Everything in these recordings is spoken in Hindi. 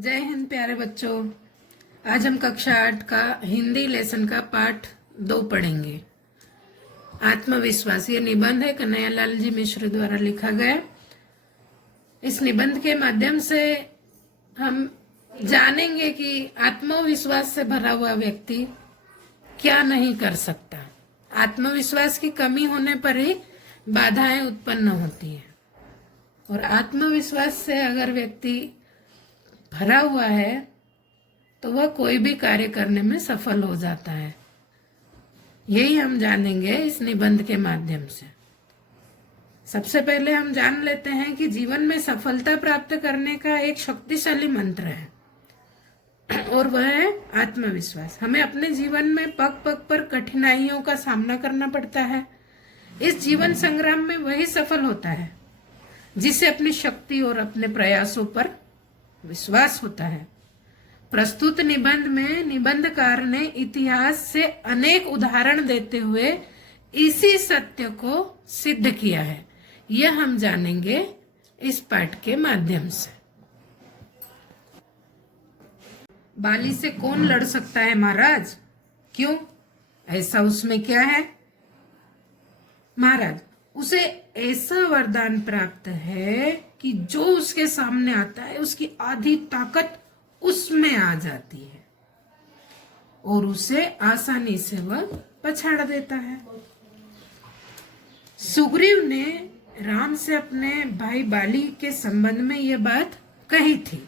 जय हिंद प्यारे बच्चों। आज हम कक्षा 8 का हिंदी लेसन का पाठ 2 पढ़ेंगे। आत्मविश्वास, ये निबंध है कन्हैयालाल जी मिश्र द्वारा लिखा गया। इस निबंध के माध्यम से हम जानेंगे कि आत्मविश्वास से भरा हुआ व्यक्ति क्या नहीं कर सकता। आत्मविश्वास की कमी होने पर ही बाधाएं उत्पन्न होती हैं और आत्मविश्वास से अगर व्यक्ति भरा हुआ है तो वह कोई भी कार्य करने में सफल हो जाता है। यही हम जानेंगे इस निबंध के माध्यम से। सबसे पहले हम जान लेते हैं कि जीवन में सफलता प्राप्त करने का एक शक्तिशाली मंत्र है और वह है आत्मविश्वास। हमें अपने जीवन में पग पग पर कठिनाइयों का सामना करना पड़ता है। इस जीवन संग्राम में वही सफल होता है जिसे अपनी शक्ति और अपने प्रयासों पर विश्वास होता है। प्रस्तुत निबंध में निबंधकार ने इतिहास से अनेक उदाहरण देते हुए इसी सत्य को सिद्ध किया है। यह हम जानेंगे इस पाठ के माध्यम से। बाली से कौन लड़ सकता है महाराज? क्यों, ऐसा उसमें क्या है? महाराज, उसे ऐसा वरदान प्राप्त है कि जो उसके सामने आता है उसकी आधी ताकत उसमें आ जाती है और उसे आसानी से वह पछाड़ देता है। सुग्रीव ने राम से अपने भाई बाली के संबंध में यह बात कही थी।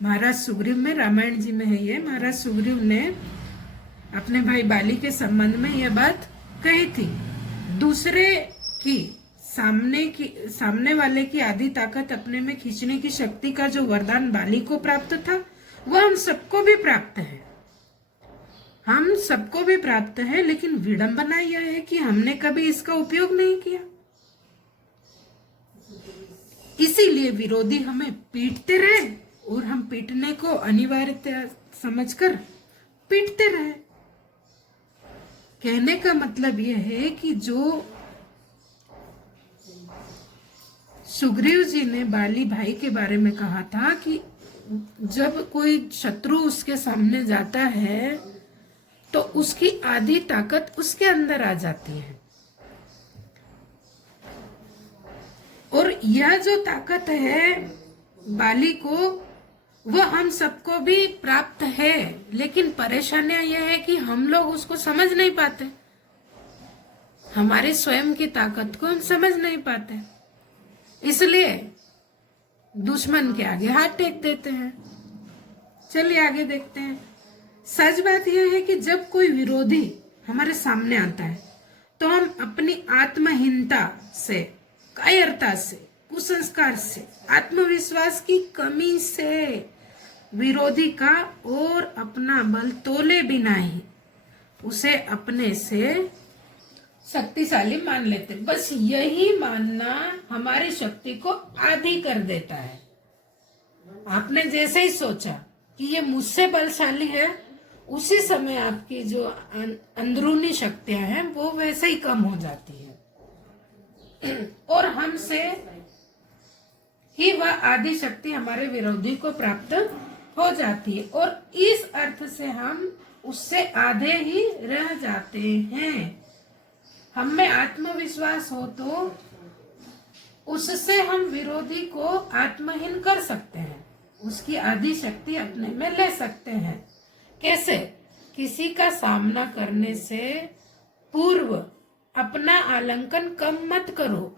महाराज सुग्रीव में, रामायण जी में है ये, महाराज सुग्रीव ने अपने भाई बाली के संबंध में यह बात कही थी। दूसरे की सामने वाले की आधी ताकत अपने में खींचने की शक्ति का जो वरदान बाली को प्राप्त था वह हम सबको भी प्राप्त है। हम सबको भी प्राप्त है, लेकिन विडंबना यह है कि हमने कभी इसका उपयोग नहीं किया। इसीलिए विरोधी हमें पीटते रहे और हम पीटने को अनिवार्यता समझकर पीटते रहे। कहने का मतलब यह है कि जो सुग्रीव जी ने बाली भाई के बारे में कहा था कि जब कोई शत्रु उसके सामने जाता है तो उसकी आधी ताकत उसके अंदर आ जाती है और यह जो ताकत है बाली को, वह हम सबको भी प्राप्त है, लेकिन परेशानियां यह है कि हम लोग उसको समझ नहीं पाते। हमारे स्वयं की ताकत को हम समझ नहीं पाते, इसलिए दुश्मन के आगे हाथ टेक देते हैं। चलिए आगे देखते हैं। सच बात यह है कि जब कोई विरोधी हमारे सामने आता है तो हम अपनी आत्महीनता से, कायरता से, कुसंस्कार से, आत्मविश्वास की कमी से विरोधी का और अपना बल तोले बिना ही उसे अपने से शक्तिशाली मान लेते। बस यही मानना हमारी शक्ति को आधी कर देता है। आपने जैसे ही सोचा कि ये मुझसे बलशाली है, उसी समय आपकी जो अंदरूनी शक्तियां हैं वो वैसे ही कम हो जाती है और हमसे ही वह आधी शक्ति हमारे विरोधी को प्राप्त हो जाती है और इस अर्थ से हम उससे आधे ही रह जाते हैं। हम में आत्मविश्वास हो तो उससे हम विरोधी को आत्महीन कर सकते हैं, उसकी आधी शक्ति अपने में ले सकते हैं। कैसे? किसी का सामना करने से पूर्व अपना आलंकन कम मत करो,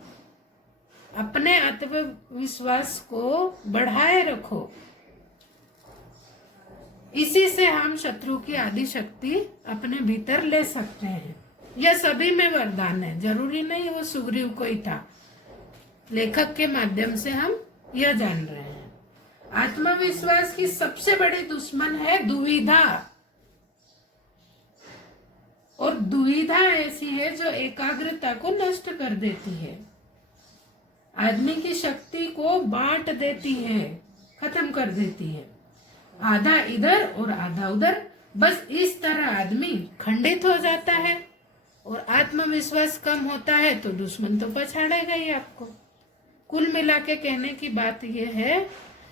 अपने आत्मविश्वास को बढ़ाए रखो। इसी से हम शत्रु की आधी शक्ति अपने भीतर ले सकते हैं। यह सभी में वरदान है, जरूरी नहीं वो सुग्रीव को ही था। लेखक के माध्यम से हम यह जान रहे हैं। आत्मविश्वास की सबसे बड़ी दुश्मन है दुविधा, और दुविधा ऐसी है जो एकाग्रता को नष्ट कर देती है, आदमी की शक्ति को बांट देती है, खत्म कर देती है, आधा इधर और आधा उधर। बस इस तरह आदमी खंडित हो जाता है और आत्मविश्वास कम होता है तो दुश्मन तो पछाड़ेगा ही आपको। कुल मिला के कहने की बात यह है,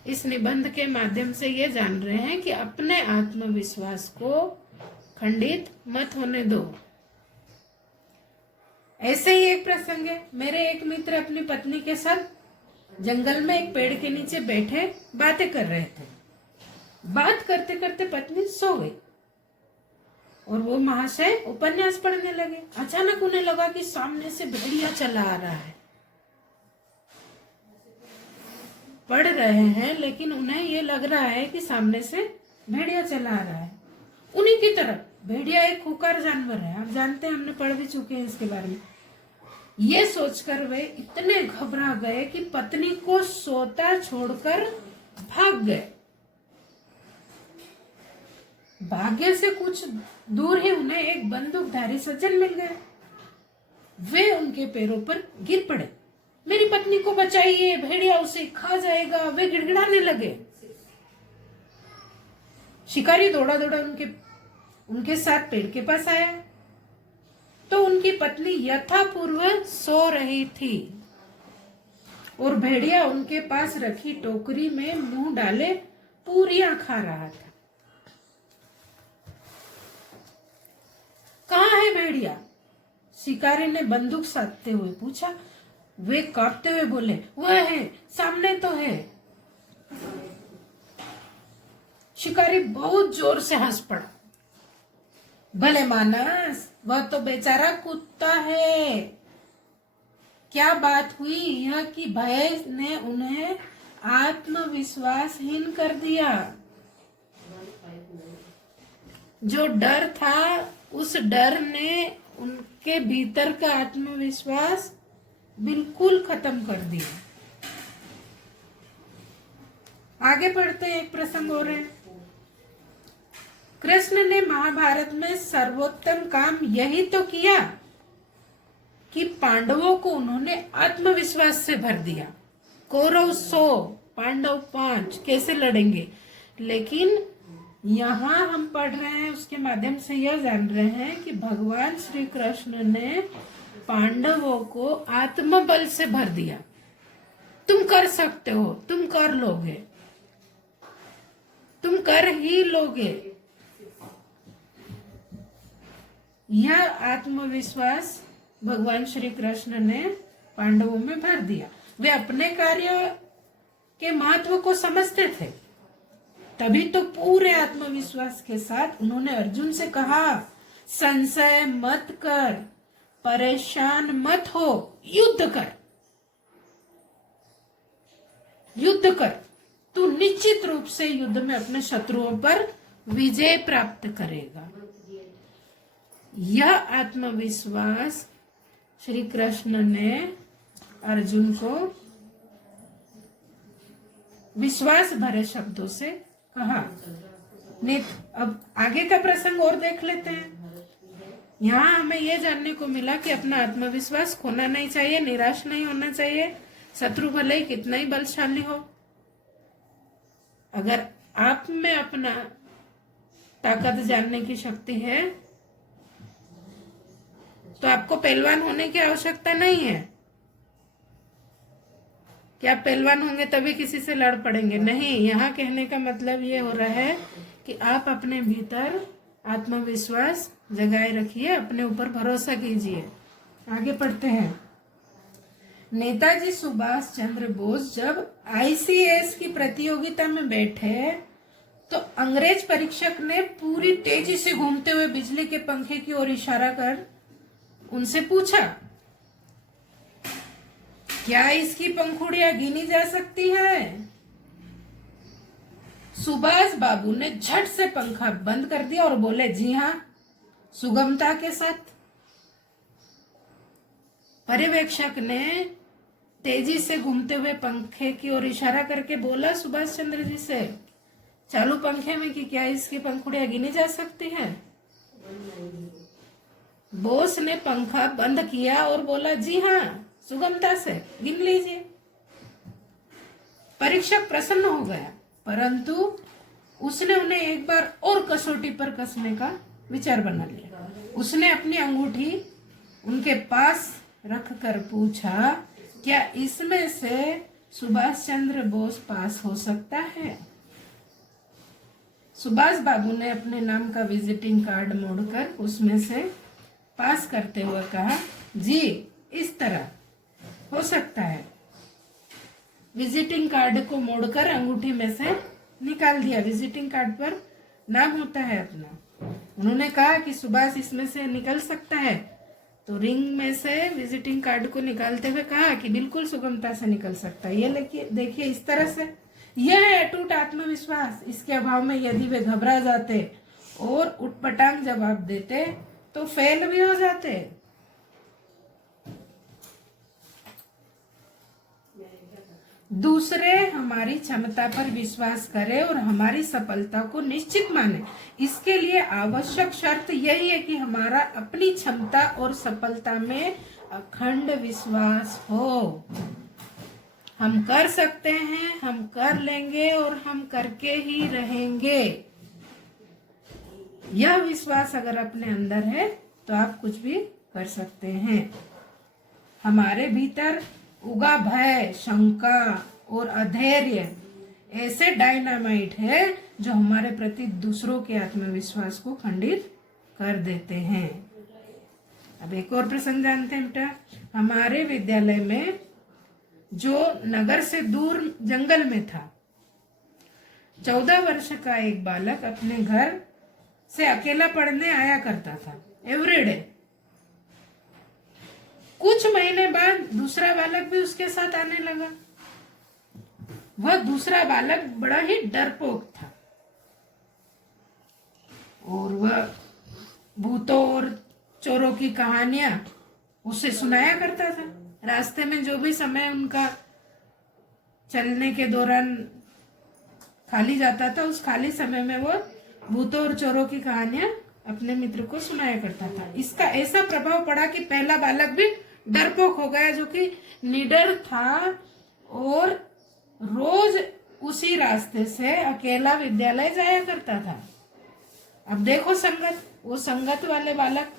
इस निबंध के माध्यम से ये जान रहे हैं कि अपने आत्मविश्वास को खंडित मत होने दो। ऐसे ही एक प्रसंग है, मेरे एक मित्र अपनी पत्नी के साथ जंगल में एक पेड़ के नीचे बैठे बातें कर रहे थे। बात करते करते पत्नी सो गई और वो महाशय उपन्यास पढ़ने लगे। अचानक उन्हें लगा कि सामने से भेड़िया चला आ रहा है। पढ़ रहे हैं लेकिन उन्हें ये लग रहा है कि सामने से भेड़िया चला आ रहा है। उन्हीं की तरफ भेड़िया एक खूंखार जानवर है, आप जानते हैं, हमने पढ़ भी चुके हैं इसके बारे में। ये सोचकर वे इतने घबरा गए कि पत्नी को सोता छोड़कर भाग गए। भाग्य से कुछ दूर ही उन्हें एक बंदूकधारी सज्जन मिल गए। वे उनके पैरों पर गिर पड़े। मेरी पत्नी को बचाइए, भेड़िया उसे खा जाएगा, वे गिड़गिड़ाने लगे। शिकारी दौड़ा दौड़ा उनके साथ पेड़ के पास आया तो उनकी पत्नी यथापूर्व सो रही थी और भेड़िया उनके पास रखी टोकरी में मुंह डाले पूरियां खा रहा था। कहाँ है भेड़िया? शिकारी ने बंदूक साधते हुए पूछा। वे कांपते हुए बोले, वह है, सामने तो है। शिकारी बहुत जोर से हंस पड़ा। भले मानस, वह तो बेचारा कुत्ता है। क्या बात हुई यह कि भय ने उन्हें आत्मविश्वासहीन कर दिया। जो डर था उस डर ने उनके भीतर का आत्मविश्वास बिल्कुल खत्म कर दिया। आगे पढ़ते हैं, एक प्रसंग और है। कृष्ण ने महाभारत में सर्वोत्तम काम यही तो किया कि पांडवों को उन्होंने आत्मविश्वास से भर दिया। कौरव 100, पांडव 5, कैसे लड़ेंगे? लेकिन यहाँ हम पढ़ रहे हैं, उसके माध्यम से यह जान रहे हैं कि भगवान श्री कृष्ण ने पांडवों को आत्मबल से भर दिया। तुम कर सकते हो, तुम कर लोगे, तुम कर ही लोगे। यह आत्मविश्वास भगवान श्री कृष्ण ने पांडवों में भर दिया। वे अपने कार्य के महत्व को समझते थे, तभी तो पूरे आत्मविश्वास के साथ उन्होंने अर्जुन से कहा, संशय मत कर, परेशान मत हो, युद्ध कर, युद्ध कर। तू निश्चित रूप से युद्ध में अपने शत्रुओं पर विजय प्राप्त करेगा। यह आत्मविश्वास श्री कृष्ण ने अर्जुन को विश्वास भरे शब्दों से कहा। अब आगे का प्रसंग और देख लेते हैं। यहाँ हमें यह जानने को मिला कि अपना आत्मविश्वास खोना नहीं चाहिए, निराश नहीं होना चाहिए, शत्रु भले ही कितना ही बलशाली हो। अगर आप में अपना ताकत जानने की शक्ति है तो आपको पहलवान होने की आवश्यकता नहीं है कि आप पहलवान होंगे तभी किसी से लड़ पड़ेंगे। नहीं, यहाँ कहने का मतलब ये हो रहा है कि आप अपने भीतर आत्मविश्वास जगाए रखिए, अपने ऊपर भरोसा कीजिए। आगे पढ़ते हैं। नेताजी सुभाष चंद्र बोस जब ICAS की प्रतियोगिता में बैठे तो अंग्रेज परीक्षक ने पूरी तेजी से घूमते हुए बिजली के पंखे की ओर इशारा कर उनसे पूछा, क्या इसकी पंखुड़ियां गिनी जा सकती है? सुभाष बाबू ने झट से पंखा बंद कर दिया और बोले, जी हाँ, सुगमता के साथ। पर्यवेक्षक ने तेजी से घूमते हुए पंखे की ओर इशारा करके बोला सुभाष चंद्र जी से, चालू पंखे में कि क्या इसकी पंखुड़ियां गिनी जा सकती है? बोस ने पंखा बंद किया और बोला, जी हाँ, सुगमता से गिन लीजिए। परीक्षक प्रसन्न हो गया, परंतु उसने उन्हें एक बार और कसौटी पर कसने का विचार बना लिया। उसने अपनी अंगूठी उनके पास रखकर पूछा, क्या इसमें से सुभाष चंद्र बोस पास हो सकता है? सुभाष बाबू ने अपने नाम का विजिटिंग कार्ड मोड़कर उसमें से पास करते हुए कहा, जी इस तरह हो सकता है। विजिटिंग कार्ड को मोड़कर अंगूठी में से निकाल दिया। विजिटिंग कार्ड पर नाम होता है अपना। उन्होंने कहा कि सुभाष इसमें से निकल सकता है, तो रिंग में से विजिटिंग कार्ड को निकालते हुए कहा कि बिल्कुल सुगमता से निकल सकता है। ये देखिए इस तरह से। यह है अटूट आत्मविश्वास। इसके अभाव में यदि वे घबरा जाते और उटपटांग जवाब देते तो फेल भी हो जाते। दूसरे हमारी क्षमता पर विश्वास करें और हमारी सफलता को निश्चित माने। इसके लिए आवश्यक शर्त यही है कि हमारा अपनी क्षमता और सफलता में अखंड विश्वास हो। हम कर सकते हैं, हम कर लेंगे और हम करके ही रहेंगे। यह विश्वास अगर अपने अंदर है तो आप कुछ भी कर सकते हैं। हमारे भीतर उगा भय, शंका और अधैर्य ऐसे डायनामाइट है जो हमारे प्रति दूसरों के आत्मविश्वास को खंडित कर देते हैं। अब एक और प्रसंग जानते हैं बेटा। हमारे विद्यालय में जो नगर से दूर जंगल में था, 14 वर्ष का एक बालक अपने घर से अकेला पढ़ने आया करता था एवरीडे। कुछ महीने बाद दूसरा बालक भी उसके साथ आने लगा। वह दूसरा बालक बड़ा ही डरपोक था और वह भूतों और चोरों की कहानियां उसे सुनाया करता था। रास्ते में जो भी समय उनका चलने के दौरान खाली जाता था, उस खाली समय में वो भूतों और चोरों की कहानियां अपने मित्र को सुनाया करता था। इसका ऐसा प्रभाव पड़ा कि पहला बालक भी डरपोक हो गया, जो कि निडर था और रोज उसी रास्ते से अकेला विद्यालय जाया करता था। अब देखो संगत, वो संगत वाले बालक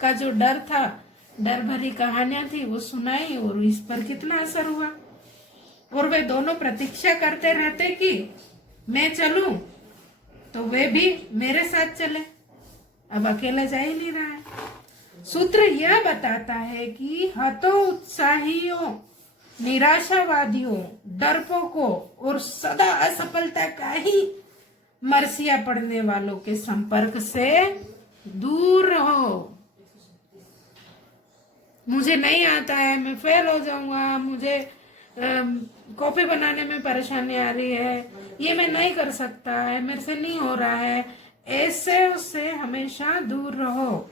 का जो डर था, डर भरी कहानियां थी, वो सुनाई और इस पर कितना असर हुआ। और वे दोनों प्रतीक्षा करते रहते कि मैं चलूं तो वे भी मेरे साथ चले। अब अकेला जा ही नहीं रहा है। सूत्र यह बताता है कि हतोत्साहियों, निराशावादियों, डरपोकों और सदा असफलता का ही मरसिया पड़ने वालों के संपर्क से दूर रहो। मुझे नहीं आता है, मैं फेल हो जाऊंगा, मुझे कॉफी बनाने में परेशानी आ रही है, ये मैं नहीं कर सकता है, मेरे से नहीं हो रहा है, ऐसे उससे हमेशा दूर रहो।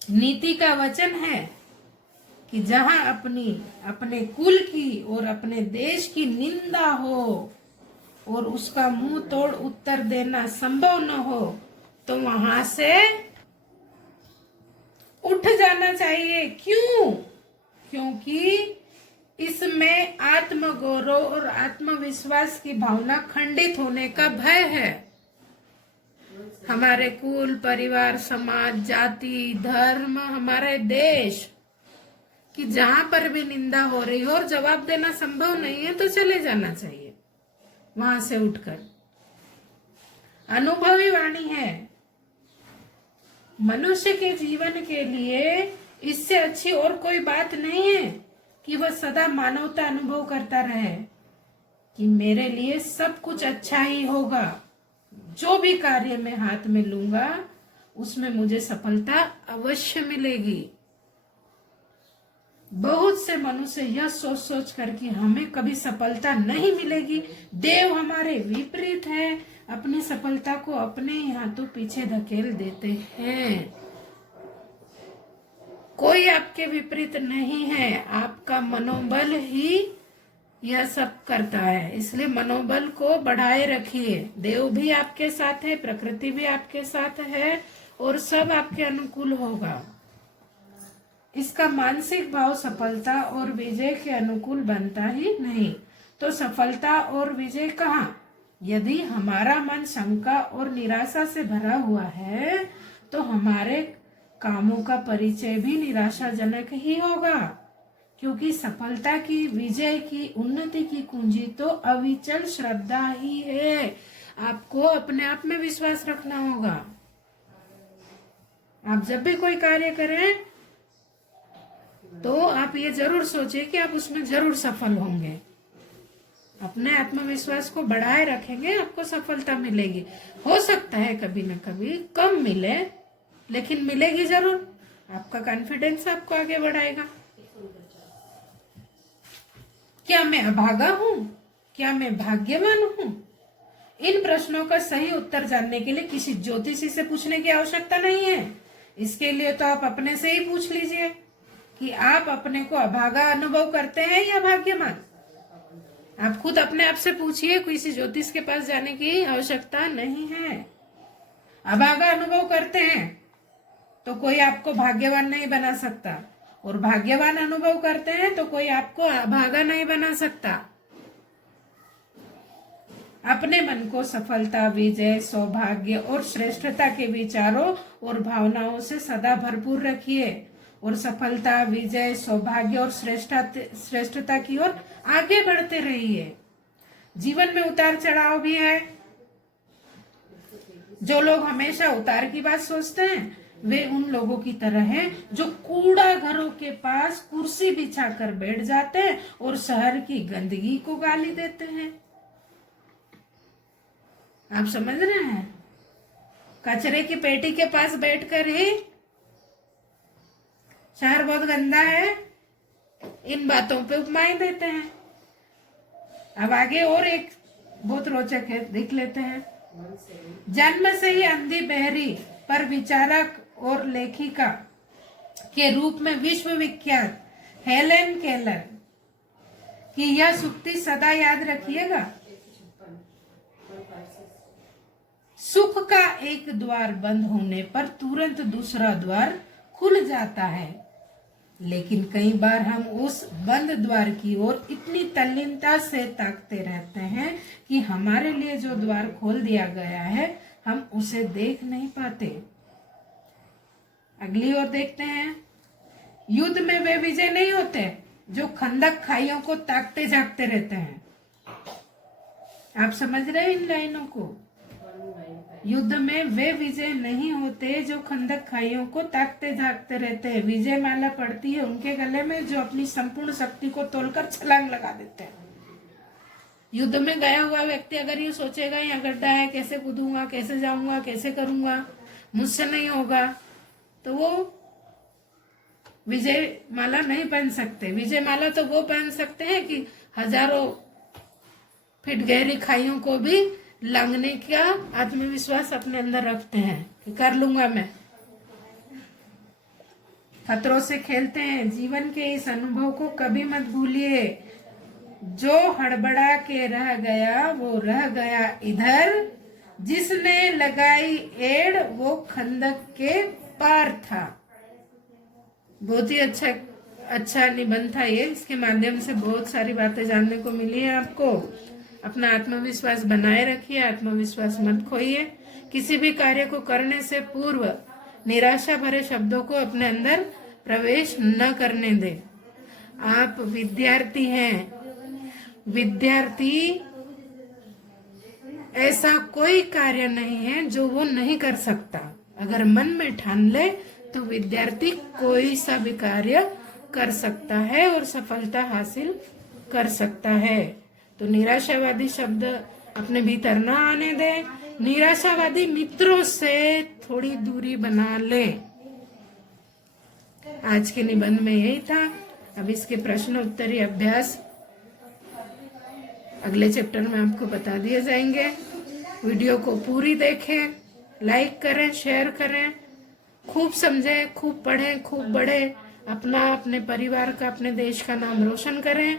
नीति का वचन है कि जहां अपने कुल की और अपने देश की निंदा हो और उसका मुंह तोड़ उत्तर देना संभव न हो, तो वहां से उठ जाना चाहिए। क्यों? क्योंकि इसमें आत्मगौरव और आत्मविश्वास की भावना खंडित होने का भय है। हमारे कुल, परिवार, समाज, जाति, धर्म, हमारे देश कि जहां पर भी निंदा हो रही हो और जवाब देना संभव नहीं है, तो चले जाना चाहिए वहां से उठकर। अनुभवी वाणी है, मनुष्य के जीवन के लिए इससे अच्छी और कोई बात नहीं है कि वह सदा मानवता अनुभव करता रहे कि मेरे लिए सब कुछ अच्छा ही होगा, जो भी कार्य मैं हाथ में लूंगा उसमें मुझे सफलता अवश्य मिलेगी। बहुत से मनुष्य यह सोच सोच कर कि हमें कभी सफलता नहीं मिलेगी, देव हमारे विपरीत है, अपनी सफलता को अपने ही हाथों पीछे धकेल देते हैं। कोई आपके विपरीत नहीं है, आपका मनोबल ही यह सब करता है। इसलिए मनोबल को बढ़ाए रखिए। देव भी आपके साथ है, प्रकृति भी आपके साथ है और सब आपके अनुकूल होगा। इसका मानसिक भाव सफलता और विजय के अनुकूल बनता ही नहीं, तो सफलता और विजय कहाँ? यदि हमारा मन शंका और निराशा से भरा हुआ है तो हमारे कामों का परिचय भी निराशाजनक ही होगा। क्योंकि सफलता की, विजय की, उन्नति की कुंजी तो अविचल श्रद्धा ही है। आपको अपने आप में विश्वास रखना होगा। आप जब भी कोई कार्य करें तो आप ये जरूर सोचिए कि आप उसमें जरूर सफल होंगे। अपने आत्मविश्वास को बढ़ाए रखेंगे, आपको सफलता मिलेगी। हो सकता है कभी न कभी कम मिले, लेकिन मिलेगी जरूर। आपका कॉन्फिडेंस आपको आगे बढ़ाएगा। क्या मैं अभागा हूं? क्या मैं भाग्यवान हूं? इन प्रश्नों का सही उत्तर जानने के लिए किसी ज्योतिषी से पूछने की आवश्यकता नहीं है। इसके लिए तो आप अपने से ही पूछ लीजिए कि आप अपने को अभागा अनुभव करते हैं या भाग्यवान। आप खुद अपने आप से पूछिए, किसी ज्योतिष के पास जाने की आवश्यकता नहीं है। अभागा अनुभव करते हैं तो कोई आपको भाग्यवान नहीं बना सकता, और भाग्यवान अनुभव करते हैं तो कोई आपको अभागा नहीं बना सकता। अपने मन को सफलता, विजय, सौभाग्य और श्रेष्ठता के विचारों और भावनाओं से सदा भरपूर रखिए और सफलता, विजय, सौभाग्य और श्रेष्ठता की ओर आगे बढ़ते रहिए। जीवन में उतार चढ़ाव भी है। जो लोग हमेशा उतार की बात सोचते हैं वे उन लोगों की तरह हैं जो कूड़ा घरों के पास कुर्सी बिछाकर बैठ जाते हैं और शहर की गंदगी को गाली देते हैं। आप समझ रहे हैं? कचरे की पेटी के पास बैठकर ही शहर बहुत गंदा है, इन बातों पे उपमाएं देते हैं। अब आगे और एक बहुत रोचक है, देख लेते हैं। जन्म से ही अंधी बहरी पर विचारक और लेखिका के रूप में विश्व विख्यात हेलेन केलर की यह सूक्ति सदा याद रखिएगा। सुख का एक द्वार बंद होने पर तुरंत दूसरा द्वार खुल जाता है, लेकिन कई बार हम उस बंद द्वार की ओर इतनी तल्लीनता से ताकते रहते हैं कि हमारे लिए जो द्वार खोल दिया गया है हम उसे देख नहीं पाते। अगली ओर देखते हैं। युद्ध में वे विजय नहीं होते जो खंदक खाइयों को ताकते झांकते रहते हैं। आप समझ रहे हैं इन लाइनों को? युद्ध में वे विजय नहीं होते जो खंदक खाइयों को ताकते झांकते रहते हैं। विजय माला पड़ती है उनके गले में जो अपनी संपूर्ण शक्ति को तोड़कर छलांग लगा देते हैं। युद्ध में गया हुआ व्यक्ति अगर ये सोचेगा यहाँ गड्ढा है, कैसे कूदूंगा, कैसे जाऊंगा, कैसे करूंगा, मुझसे नहीं होगा, तो वो विजय माला नहीं पहन सकते। विजय माला तो वो पहन सकते हैं कि हजारों फीट गहरी खाइयों को भी लांघने का आत्मविश्वास अपने अंदर रखते हैं कि कर लूंगा मैं। खतरों से खेलते हैं। जीवन के इस अनुभव को कभी मत भूलिए। जो हड़बड़ा के रह गया वो रह गया इधर, जिसने लगाई एड़ वो खंदक के पार था। बहुत ही अच्छा निबंध था ये। इसके माध्यम से बहुत सारी बातें जानने को मिली है आपको। अपना आत्मविश्वास बनाए रखिए, आत्मविश्वास मत खोइए। किसी भी कार्य को करने से पूर्व निराशा भरे शब्दों को अपने अंदर प्रवेश न करने दें। आप विद्यार्थी हैं। विद्यार्थी ऐसा कोई कार्य नहीं है जो वो नहीं कर सकता। अगर मन में ठान ले तो विद्यार्थी कोई सा भी कार्य कर सकता है और सफलता हासिल कर सकता है। तो निराशावादी शब्द अपने भीतर ना आने दें। निराशावादी मित्रों से थोड़ी दूरी बना ले। आज के निबंध में यही था। अब इसके प्रश्न उत्तरीय अभ्यास अगले चैप्टर में आपको बता दिए जाएंगे। वीडियो को पूरी देखें, लाइक करें, शेयर करें, खूब समझें, खूब पढ़ें, खूब बढ़े, अपना, अपने परिवार का, अपने देश का नाम रोशन करें।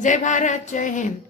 जय भारत, जय हिंद।